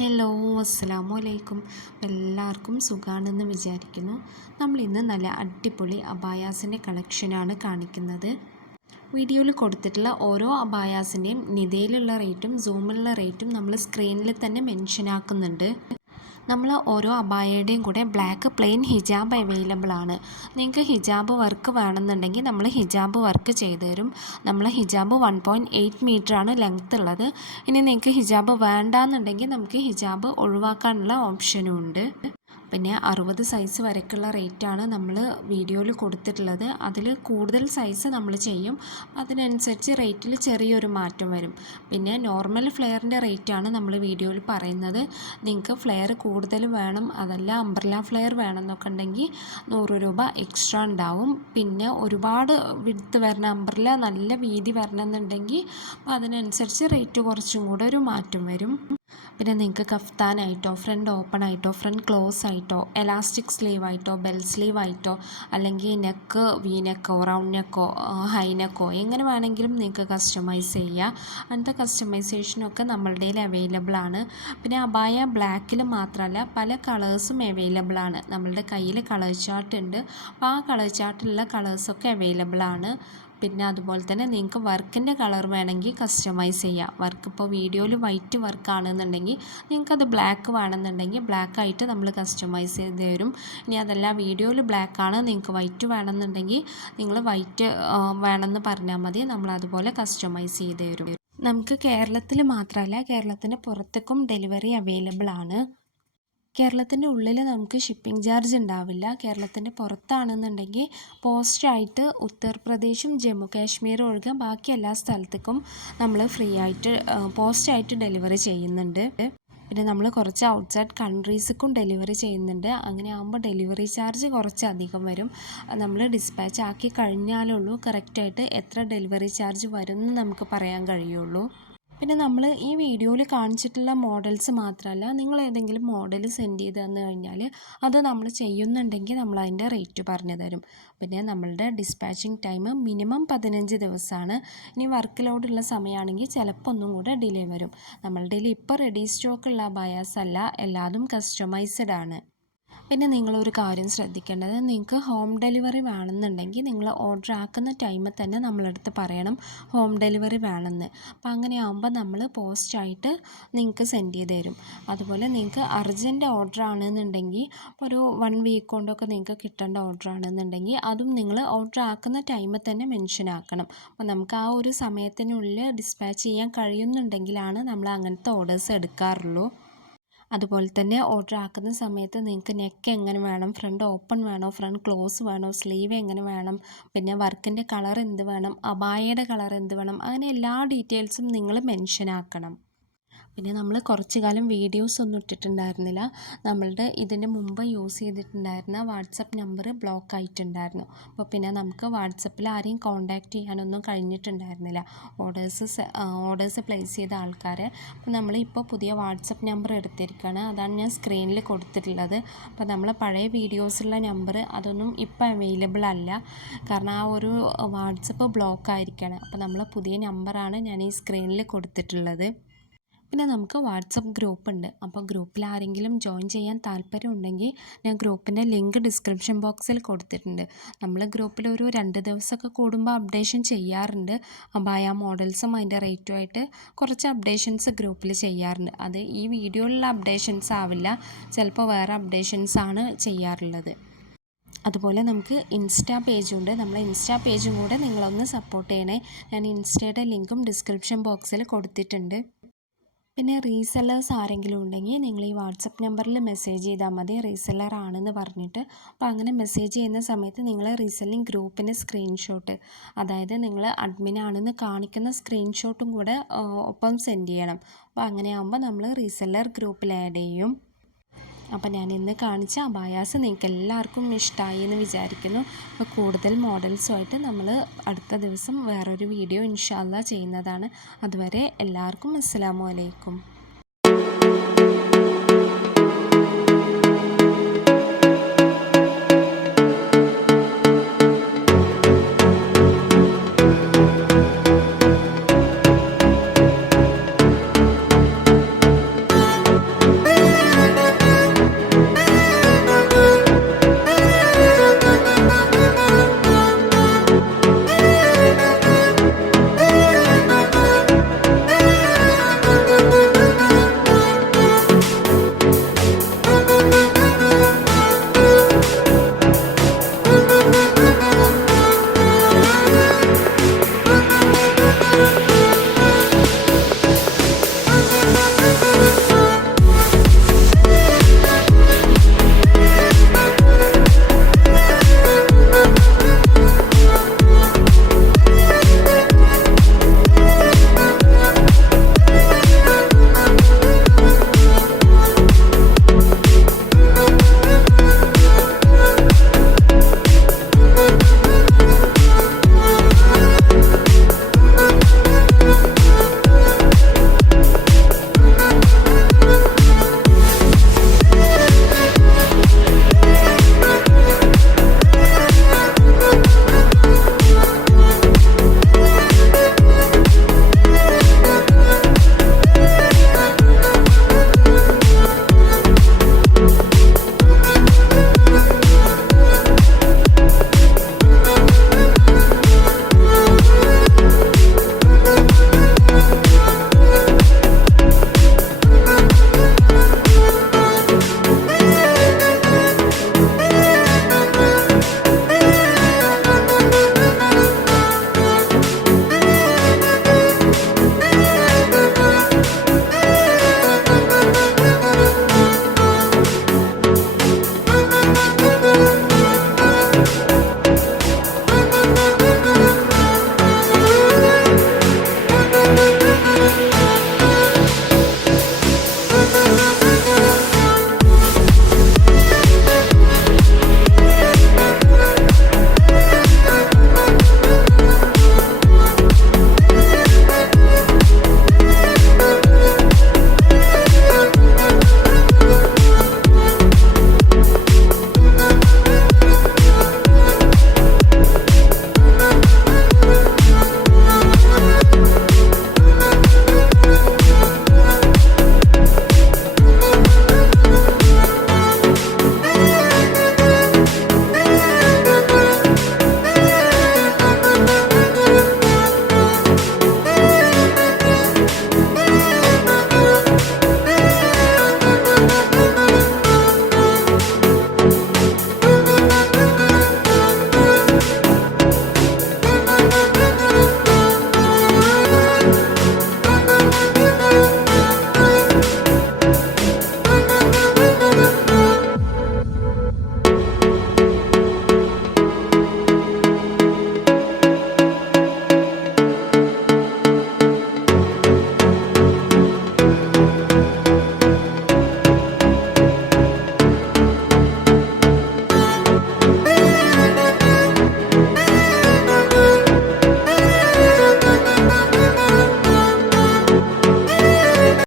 Hello, അസ്സലാമു അലൈക്കും. എല്ലാവർക്കും സുഖാണെന്ന് വിചാരിക്കുന്നു. നമ്മളിന്ന് നല്ല അടിപൊളി അബായാസിൻ്റെ കളക്ഷനാണ് കാണിക്കുന്നത്. വീഡിയോയിൽ കൊടുത്തിട്ടുള്ള ഓരോ അബായാസിൻ്റെയും നിതയിലുള്ള റേറ്റും സൂമിലുള്ള റേറ്റും നമ്മൾ സ്ക്രീനിൽ തന്നെ മെൻഷൻ ആക്കുന്നുണ്ട്. നമ്മൾ ഓരോ അബായയുടെയും കൂടെ ബ്ലാക്ക് പ്ലെയിൻ ഹിജാബ് അവൈലബിൾ ആണ്. നിങ്ങൾക്ക് ഹിജാബ് വർക്ക് വേണമെന്നുണ്ടെങ്കിൽ നമ്മൾ ഹിജാബ് വർക്ക് ചെയ്തു തരും. നമ്മൾ ഹിജാബ് 1.8 മീറ്ററാണ് ലെങ്ത് ഉള്ളത്. ഇനി നിങ്ങൾക്ക് ഹിജാബ് വേണ്ടാന്നുണ്ടെങ്കിൽ നമുക്ക് ഹിജാബ് ഒഴിവാക്കാനുള്ള ഓപ്ഷനും ഉണ്ട്. പിന്നെ 60 സൈസ് വരെയൊക്കെയുള്ള റേറ്റാണ് നമ്മൾ വീഡിയോയിൽ കൊടുത്തിട്ടുള്ളത്. അതിൽ കൂടുതൽ സൈസ് നമ്മൾ ചെയ്യും. അതിനനുസരിച്ച് റേറ്റിൽ ചെറിയൊരു മാറ്റം വരും. പിന്നെ നോർമൽ ഫ്ലെയറിൻ്റെ റേറ്റാണ് നമ്മൾ വീഡിയോയിൽ പറയുന്നത്. നിങ്ങൾക്ക് ഫ്ലെയർ കൂടുതൽ വേണം, അതല്ല അംബ്രല്ല ഫ്ലെയർ വേണമെന്നൊക്കെ ഉണ്ടെങ്കിൽ 100 രൂപ എക്സ്ട്രാ ഉണ്ടാവും. പിന്നെ ഒരുപാട് വിഡ്ത്ത് വരണം, അംബ്രല്ല നല്ല വീതി വരണമെന്നുണ്ടെങ്കിൽ അതിനനുസരിച്ച് റേറ്റ് കുറച്ചും കൂടെ ഒരു മാറ്റം വരും. പിന്നെ നിങ്ങൾക്ക് കഫ്താനായിട്ടോ ഫ്രണ്ട് ഓപ്പൺ ആയിട്ടോ ഫ്രണ്ട് ക്ലോസ് ആയിട്ടോ എലാസ്റ്റിക് സ്ലീവ് ആയിട്ടോ ബെൽ സ്ലീവ് ആയിട്ടോ അല്ലെങ്കിൽ നെക്ക് വി നെക്കോ റൗണ്ട് നെക്കോ ഹൈ നെക്കോ എങ്ങനെ വേണമെങ്കിലും നിങ്ങൾക്ക് കസ്റ്റമൈസ് ചെയ്യുക. അങ്ങനത്തെ കസ്റ്റമൈസേഷനൊക്കെ നമ്മളുടെ അവൈലബിൾ ആണ്. പിന്നെ അബായ ബ്ലാക്കിൽ മാത്രമല്ല പല കളേഴ്സും അവൈലബിൾ ആണ്. നമ്മളുടെ കയ്യിൽ കളർ ചാർട്ട് ഉണ്ട്. അപ്പോൾ ആ കളർ ചാർട്ടിലുള്ള കളേഴ്സൊക്കെ അവൈലബിൾ ആണ്. പിന്നെ അതുപോലെ തന്നെ നിങ്ങൾക്ക് വർക്കിൻ്റെ കളർ വേണമെങ്കിൽ കസ്റ്റമൈസ് ചെയ്യാം. വർക്ക് ഇപ്പോൾ വീഡിയോയിൽ വൈറ്റ് വർക്കാണെന്നുണ്ടെങ്കിൽ നിങ്ങൾക്കത് ബ്ലാക്ക് വേണമെന്നുണ്ടെങ്കിൽ ബ്ലാക്കായിട്ട് നമ്മൾ കസ്റ്റമൈസ് ചെയ്ത് തരും. ഇനി അതല്ല വീഡിയോയിൽ ബ്ലാക്കാണ് നിങ്ങൾക്ക് വൈറ്റ് വേണമെന്നുണ്ടെങ്കിൽ നിങ്ങൾ വൈറ്റ് വേണമെന്ന് പറഞ്ഞാൽ മതി, നമ്മൾ അതുപോലെ കസ്റ്റമൈസ് ചെയ്ത് തരും. നമുക്ക് കേരളത്തിൽ മാത്രമല്ല കേരളത്തിന് പുറത്തേക്കും ഡെലിവറി അവൈലബിൾ ആണ്. കേരളത്തിൻ്റെ ഉള്ളിൽ നമുക്ക് ഷിപ്പിംഗ് ചാർജ് ഉണ്ടാവില്ല. കേരളത്തിൻ്റെ പുറത്താണെന്നുണ്ടെങ്കിൽ പോസ്റ്റായിട്ട് ഉത്തർപ്രദേശും ജമ്മു കാശ്മീരും ഒഴികെ ബാക്കി എല്ലാ സ്ഥലത്തേക്കും നമ്മൾ ഫ്രീ ആയിട്ട് പോസ്റ്റായിട്ട് ഡെലിവറി ചെയ്യുന്നുണ്ട്. പിന്നെ നമ്മൾ കുറച്ച് ഔട്ട്സൈഡ് കൺട്രീസിലേക്കും ഡെലിവറി ചെയ്യുന്നുണ്ട്. അങ്ങനെ ആകുമ്പോൾ ഡെലിവറി ചാർജ് കുറച്ച് അധികം വരും. നമ്മൾ ഡിസ്പാച്ച് ആക്കി കഴിഞ്ഞാലുള്ളൂ കറക്റ്റായിട്ട് എത്ര ഡെലിവറി ചാർജ് വരും എന്ന് നമുക്ക് പറയാൻ കഴിയുള്ളൂ. പിന്നെ നമ്മൾ ഈ വീഡിയോയിൽ കാണിച്ചിട്ടുള്ള മോഡൽസ് മാത്രമല്ല, നിങ്ങൾ ഏതെങ്കിലും മോഡൽ സെൻഡ് ചെയ്ത് തന്നു കഴിഞ്ഞാൽ അത് നമ്മൾ ചെയ്യുന്നുണ്ടെങ്കിൽ നമ്മൾ അതിൻ്റെ റേറ്റ് പറഞ്ഞു തരും. പിന്നെ നമ്മളുടെ ഡിസ്പാച്ചിങ് ടൈം മിനിമം 15 ദിവസമാണ്. ഇനി വർക്ക് ലോഡുള്ള സമയമാണെങ്കിൽ ചിലപ്പോൾ ഒന്നും കൂടെ ഡിലേ വരും. നമ്മളുടെ ഇപ്പോൾ റെഡി സ്റ്റോക്കുള്ള ബയാസ് അല്ല, എല്ലാതും കസ്റ്റമൈസ്ഡ് ആണ്. പിന്നെ നിങ്ങളൊരു കാര്യം ശ്രദ്ധിക്കേണ്ടത്, നിങ്ങൾക്ക് ഹോം ഡെലിവറി വേണമെന്നുണ്ടെങ്കിൽ നിങ്ങൾ ഓർഡർ ആക്കുന്ന ടൈമിൽ തന്നെ നമ്മളടുത്ത് പറയണം ഹോം ഡെലിവറി വേണമെന്ന്. അപ്പോൾ അങ്ങനെ ആകുമ്പോൾ നമ്മൾ പോസ്റ്റായിട്ട് നിങ്ങൾക്ക് സെൻഡ് ചെയ്ത് തരും. അതുപോലെ നിങ്ങൾക്ക് അർജൻറ്റ് ഓർഡർ ആണെന്നുണ്ടെങ്കിൽ ഒരു 1 വീക്ക് കൊണ്ടൊക്കെ നിങ്ങൾക്ക് കിട്ടേണ്ട ഓർഡർ ആണെന്നുണ്ടെങ്കിൽ അതും നിങ്ങൾ ഓർഡർ ആക്കുന്ന ടൈമിൽ തന്നെ മെൻഷൻ ആക്കണം. അപ്പോൾ നമുക്ക് ആ ഒരു സമയത്തിനുള്ളിൽ ഡിസ്പാച്ച് ചെയ്യാൻ കഴിയുന്നുണ്ടെങ്കിലാണ് നമ്മൾ അങ്ങനത്തെ ഓർഡേഴ്സ് എടുക്കാറുള്ളൂ. അതുപോലെ തന്നെ ഓർഡർ ആക്കുന്ന സമയത്ത് നിങ്ങൾക്ക് നെക്ക് എങ്ങനെ വേണം, ഫ്രണ്ട് ഓപ്പൺ വേണോ ഫ്രണ്ട് ക്ലോസ് വേണോ, സ്ലീവ് എങ്ങനെ വേണം, പിന്നെ വർക്കിൻ്റെ കളർ എന്ത് വേണം, അബായയുടെ കളർ എന്ത് വേണം, അങ്ങനെ എല്ലാ ഡീറ്റെയിൽസും നിങ്ങൾ മെൻഷൻ ആക്കണം. പിന്നെ നമ്മൾ കുറച്ച് കാലം വീഡിയോസ് ഒന്നും ഇട്ടിട്ടുണ്ടായിരുന്നില്ല. നമ്മളുടെ ഇതിന് മുമ്പ് യൂസ് ചെയ്തിട്ടുണ്ടായിരുന്ന വാട്സപ്പ് നമ്പർ ബ്ലോക്ക് ആയിട്ടുണ്ടായിരുന്നു. അപ്പോൾ പിന്നെ നമുക്ക് വാട്സപ്പിൽ ആരെയും കോൺടാക്റ്റ് ചെയ്യാനൊന്നും കഴിഞ്ഞിട്ടുണ്ടായിരുന്നില്ല, ഓർഡേഴ്സ് പ്ലേസ് ചെയ്ത ആൾക്കാരെ. അപ്പോൾ നമ്മളിപ്പോൾ പുതിയ വാട്സപ്പ് നമ്പർ എടുത്തിരിക്കുകയാണ്. അതാണ് ഞാൻ സ്ക്രീനിൽ കൊടുത്തിട്ടുള്ളത്. അപ്പോൾ നമ്മൾ പഴയ വീഡിയോസുള്ള നമ്പർ അതൊന്നും ഇപ്പോൾ അവൈലബിൾ അല്ല, കാരണം ആ ഒരു വാട്സപ്പ് ബ്ലോക്ക് ആയിരിക്കുകയാണ്. അപ്പോൾ നമ്മൾ പുതിയ നമ്പറാണ് ഞാൻ ഈ സ്ക്രീനിൽ കൊടുത്തിട്ടുള്ളത്. പിന്നെ നമുക്ക് വാട്സപ്പ് ഗ്രൂപ്പ് ഉണ്ട്. അപ്പോൾ ഗ്രൂപ്പിൽ ആരെങ്കിലും ജോയിൻ ചെയ്യാൻ താല്പര്യമുണ്ടെങ്കിൽ ഞാൻ ഗ്രൂപ്പിൻ്റെ ലിങ്ക് ഡിസ്ക്രിപ്ഷൻ ബോക്സിൽ കൊടുത്തിട്ടുണ്ട്. നമ്മൾ ഗ്രൂപ്പിൽ ഒരു 2 ദിവസമൊക്കെ കൂടുമ്പോൾ അപ്ഡേഷൻ ചെയ്യാറുണ്ട്. അബായ മോഡൽസും അതിൻ്റെ റേറ്റുമായിട്ട് കുറച്ച് അപ്ഡേഷൻസ് ഗ്രൂപ്പിൽ ചെയ്യാറുണ്ട്. അത് ഈ വീഡിയോയിലുള്ള അപ്ഡേഷൻസ് ആവില്ല, ചിലപ്പോൾ വേറെ അപ്ഡേഷൻസാണ് ചെയ്യാറുള്ളത്. അതുപോലെ നമുക്ക് ഇൻസ്റ്റാ പേജുണ്ട്. നമ്മളെ ഇൻസ്റ്റാ പേജും കൂടെ നിങ്ങളൊന്ന് സപ്പോർട്ട് ചെയ്യണേ. ഞാൻ ഇൻസ്റ്റയുടെ ലിങ്കും ഡിസ്ക്രിപ്ഷൻ ബോക്സിൽ കൊടുത്തിട്ടുണ്ട്. പിന്നെ റീസെല്ലേഴ്സ് ആരെങ്കിലും ഉണ്ടെങ്കിൽ നിങ്ങൾ ഈ വാട്സപ്പ് നമ്പറിൽ മെസ്സേജ് ചെയ്താൽ മതി, റീസെല്ലർ ആണെന്ന് പറഞ്ഞിട്ട്. അപ്പോൾ അങ്ങനെ മെസ്സേജ് ചെയ്യുന്ന സമയത്ത് നിങ്ങൾ റീസെല്ലിംഗ് ഗ്രൂപ്പിൻ്റെ സ്ക്രീൻഷോട്ട്, അതായത് നിങ്ങൾ അഡ്മിൻ ആണെന്ന് കാണിക്കുന്ന സ്ക്രീൻഷോട്ടും കൂടെ ഒപ്പം സെൻഡ് ചെയ്യണം. അപ്പോൾ അങ്ങനെ ആകുമ്പോൾ നമ്മൾ റീസെല്ലർ ഗ്രൂപ്പിൽ ആഡ് ചെയ്യും. അപ്പോൾ ഞാൻ ഇന്ന് കാണിച്ച അബായാസ് നിങ്ങൾക്ക് എല്ലാവർക്കും ഇഷ്ടമായി എന്ന് വിചാരിക്കുന്നു. അപ്പോൾ കൂടുതൽ മോഡൽസുമായിട്ട് നമ്മൾ അടുത്ത ദിവസം വേറൊരു വീഡിയോ ഇൻഷാ അല്ലാഹ് ചെയ്യുന്നതാണ്. അതുവരെ എല്ലാവർക്കും അസ്സലാമു അലൈക്കും.